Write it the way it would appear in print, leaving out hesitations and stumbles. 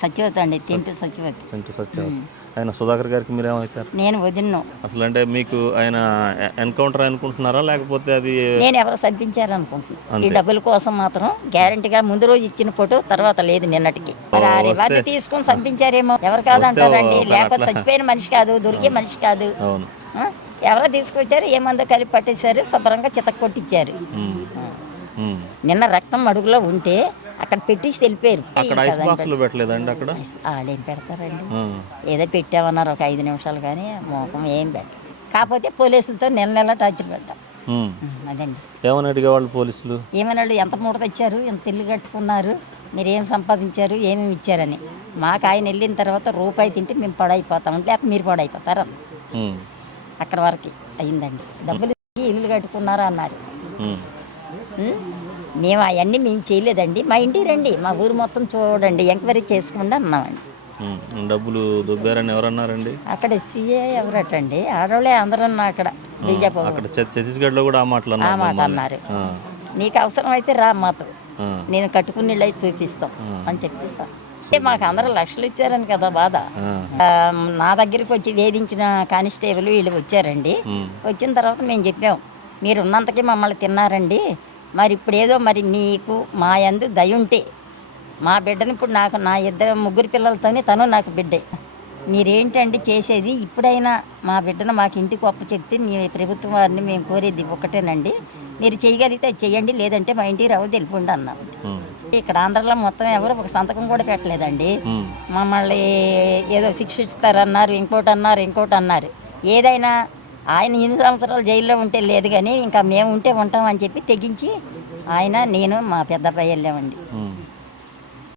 సత్యవతి అండి, తింటూ సత్యవతి. సెంటు సత్యవతి. ఆయన సుధాకర్ గారికి మీరేమవుతారు నేను వదిన్ను. అసలు? అంటే మీకు ఆయన ఎన్కౌంటర్ అనుకుంటున్నారా లేకపోతే అది నేను ఎవరో చంపించారనుకుంటున్నాను. ఈ అంతే. డబ్బుల కోసం మాత్రం గ్యారంటీగా ముందు రోజు ఇచ్చిన ఫోటో తర్వాత లేదు నిన్నటికి. మరి ఆ రివార్డు తీసుకుని చంపించారేమో, ఎవరు కాదంటారండి? వస్తే లేకపోతే అట్లా. చచ్చిపోయిన మనిషి కాదు, దొరికే మనిషి కాదు. అవును. ఆ? ఎవరో తీసుకొచ్చారు, ఏమందో కలిపి పట్టేశారు, శుభ్రంగా చితక్ కొట్టించారు. ఉమ్. ఉమ్. నిన్న రక్తం అడుగులో ఉంటే అక్కడ పెట్టేసి వెళ్ళిపోయారు. అక్కడ ఐస్ బాక్సులు పెట్టలేదండి అక్కడ? ఆడేం పెడతారండి? ఆ. ఏదో పెట్టామన్నారు ఒక 5 నిమిషాలు, కానీ మోకం ఏం పెట్టారు. కాకపోతే పోలీసులతో నెల నెల టార్చర్ పెట్టాం. ఉమ్. అదండి. ఏమని అడిగేవాళ్ళు పోలీసులు? ఏమన్నాడు, ఎంత మూట తెచ్చారు, ఎంత ఇల్లు కట్టుకున్నారు, మీరు ఏం సంపాదించారు, ఏమేమి ఇచ్చారని. మాకు ఆయన వెళ్ళిన తర్వాత రూపాయి తింటే మేము పడైపోతాం, లేకపోతే మీరు పడైపోతారు. ఉమ్. అక్కడ వరకు అయిందండి. డబ్బులు ఇచ్చి ఇల్లు కట్టుకున్నారా అన్నారు. ఉమ్. మేము అవన్నీ మేము చేయలేదండి. మా ఇంటికి రండి, మా ఊరు మొత్తం చూడండి, ఎంక్వైరీ చేసుకుండా అన్నామండి. డబ్బులు దుబ్బారని ఎవరన్నారండి? అక్కడ సీఏ ఎవరటండి, ఆడవాళ్ళే అందరూ అక్కడ బీజేపీ అక్కడ ఛత్తీస్గఢ్లో కూడా ఆ మాటలు ఆ మాట అన్నారు. నీకు అవసరం అయితే రా మాతో, నేను కట్టుకుని ఇళ్ళు అయితే చూపిస్తాం అని చెప్పిస్తాం. అంటే మాకు అందరూ లక్షలు ఇచ్చారని కదా బాధ. నా దగ్గరికి వచ్చి వేధించిన కానిస్టేబుల్ వీళ్ళు వచ్చారండి. వచ్చిన తర్వాత మేము చెప్పాం, మీరు ఉన్నంతకీ మమ్మల్ని తిన్నారండి, మరి ఇప్పుడు ఏదో మరి మీకు మా యందు దయ ఉంటే మా బిడ్డని, ఇప్పుడు నాకు నా ముగ్గురు పిల్లలతోనే తను నాకు బిడ్డే, మీరేంటండి చేసేది, ఇప్పుడైనా మా బిడ్డను మాకు ఇంటికి ఒప్ప చెప్తే మీ ప్రభుత్వం వారిని మేము కోరేది ఒకటేనండి, మీరు చేయగలిగితే అది చెయ్యండి, లేదంటే మా ఇంటికి రావు తెలిపండి అన్నాం. ఇక్కడ ఆంధ్రలో మొత్తం ఎవరు ఒక సంతకం కూడా పెట్టలేదండి. మమ్మల్ని ఏదో శిక్షిస్తారన్నారు, ఇంకోటి అన్నారు. ఏదైనా ఆయన 8 సంవత్సరాలు జైల్లో ఉంటే లేదు, కానీ ఇంకా మేము ఉంటే ఉంటామని చెప్పి తెగించి ఆయన, నేను, మా పెద్ద అబ్బాయి వెళ్ళామండి.